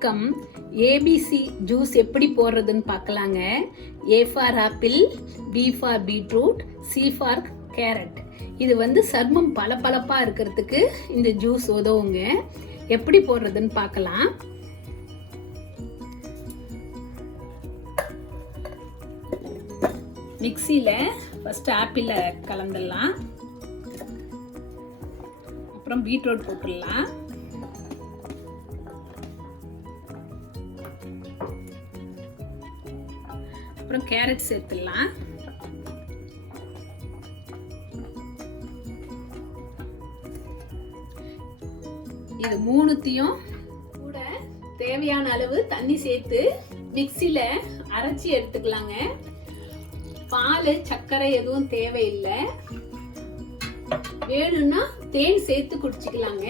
வணக்கம். ABC juice எப்படி போடுறதுன்னு பார்க்கலாங்க. A for apple, B for beetroot, C for carrot. இது சர்மம் பளபளப்பா இருக்கிறதுக்கு இந்த ஜூஸ் உதவுங்க. எப்படி போடுறதுன்னு பார்க்கலாம். மிக்சியில ஃபர்ஸ்ட் ஆப்பிள கலந்துடலாம். அப்புறம் பீட்ரூட் போட்டுடலாம். அப்புறம் கேரட் சேர்த்துடலாம். இது மூணுத்தையும் கூட தேவையான அளவு தண்ணி சேர்த்து மிக்சியில அரைச்சி எடுத்துக்கலாங்க. பால், சர்க்கரை எதுவும் தேவையில்லை. வேணும்னா தேன் சேர்த்து குடிச்சுக்கலாங்க.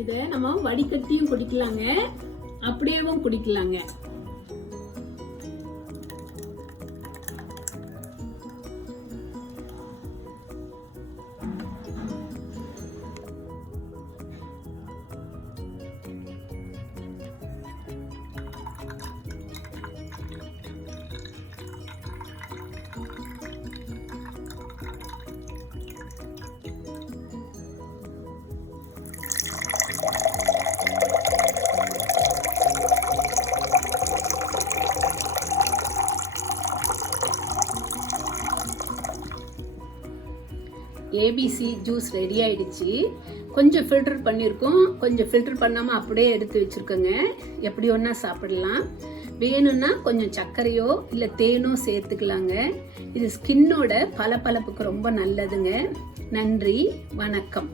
இத நம்ம வடிகட்டியும் குடிக்கலாங்க, அப்படியேவும் குடிக்கலாங்க. ஏபிசி ஜூஸ் ரெடி ஆயிடுச்சு. கொஞ்சம் ஃபில்டர் பண்ணியிருக்கோம், கொஞ்சம் ஃபில்டர் பண்ணாமல் அப்படியே எடுத்து வச்சுருக்கோங்க. எப்படி ஒன்றா சாப்பிடலாம். வேணும்னா கொஞ்சம் சர்க்கரையோ இல்லை தேனோ சேர்த்துக்கலாங்க. இது ஸ்கின்னோட பளபளப்புக்கு ரொம்ப நல்லதுங்க. நன்றி, வணக்கம்.